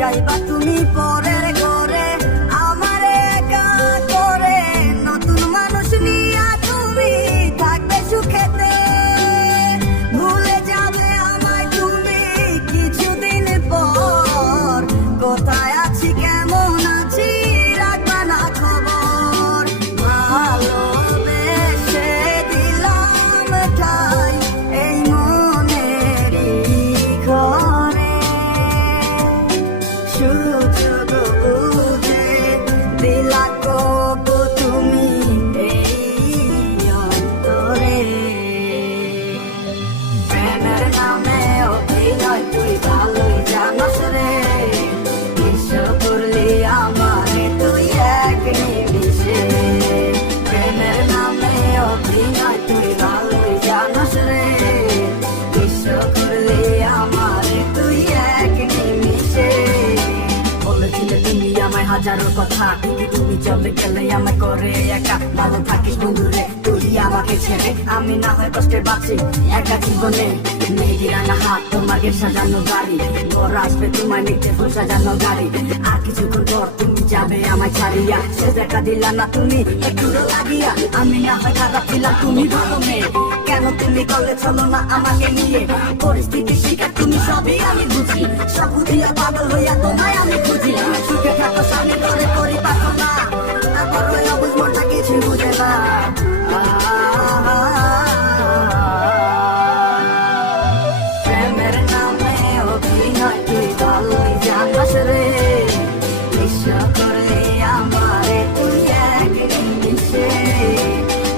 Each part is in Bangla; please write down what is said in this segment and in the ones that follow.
যাইবা তুমি পরের ঘরে আমারে একা করে, নতুন মানুষ নিয়া তুমি থাকবে সুখেতে, ভুলে যাবে আমায় তুমি কিছুদিন পর, কোথায় আছি কেমন আছি রাখবা না খবর, ভালোবেসে দিলাম ঠাই এই মনেরই ঘরে, সুযোগ বুঝে দিলা কবু তুমি এই অন্তরে, প্রেমের নামে অভিনয় তুই ভালোই জানাস রে, বিশ্ব করলি আমারে তুই এক নিমিষে, প্রেমের নামে অভিনয় তুই ভালোই জানাস রে, বিশ্ব করলি আমারে তুই এক নিমিষে, বলেছিলে তুমি আমায় হাজারো কথা, কিন্তু তুমি চলে গেলে আমায় করে একা, ভালো থাকিস বন্ধুরে তুই আমাকে ছেড়ে, আমি না হয় কষ্টে বাঁচি একা জীবনে, মেয়েরা হাত তোমাকে সাজানো গাড়ি, বড় আসবে তোমায় নিতে ফুল সাজানো গাড়ি, আর কিছুক্ষণ পর তুমি যাবে আমায় ছাড়িয়া, সে দেখা দিলা না তুমি একটু লাগিয়া, আমি না হয় খারাপ ছিলাম তুমি ভালো মেয়ে, কেন তুমি করলে চলো না আমাকে নিয়ে, পরিস্থিতি শিকার তুমি সবই আমি বুঝি, সব বুঝিয়া পাগল হইয়া তোমায় আমি খুঁজি, সুখে থাকো স্বামী করে করি পারো না, তারপর ওই অবুঝ মনটা কিছু বুঝে না, প্রেমের নামে অভিনয় তুই ভালোই জানাস রে, বিশ্বাস করলে আমারে তুই এক নিমিষে,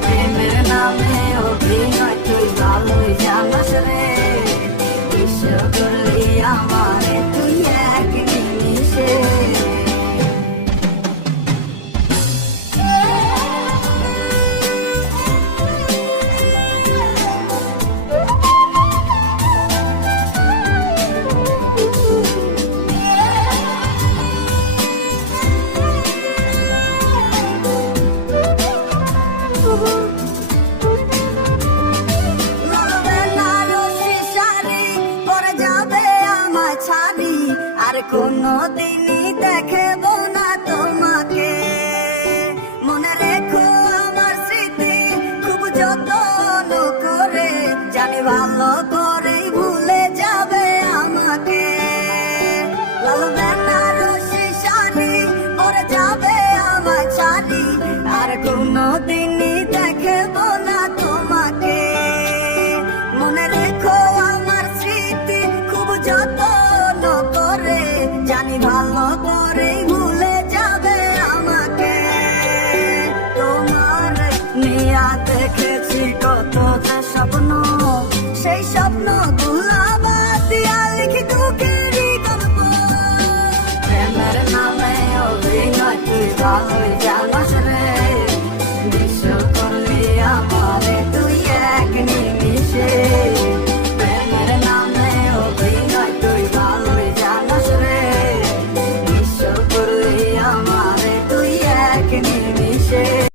প্রেমের নামে অভিনয় তুই ভালোই জানাস রে, বিশ্বাস করলে আমারে তুই এক নিমিষে। আর কোনদিনই দেখব না তোমাকে, মনে রেখো আমার স্মৃতি খুব যত্ন করে, জানি ভালো করেই ভুলে যাবে আমাকে, লাল বেনারসি শাড়ি পরে যাবে আমার ছাড়ি, আর কোনদিনই দেখব না তোমাকে, মনে রেখো আমার স্মৃতি খুব যত্ন করে, জানি ভালো করে ভুলে যাবে আমাকে, তোমার নিয়া দেখেছি কত যে স্বপ্ন, সেই স্বপ্ন গুলা বাদ দিয়া লিখি দুঃখেরই গল্প, প্রেমের নামে অভিনয় তুই ভালো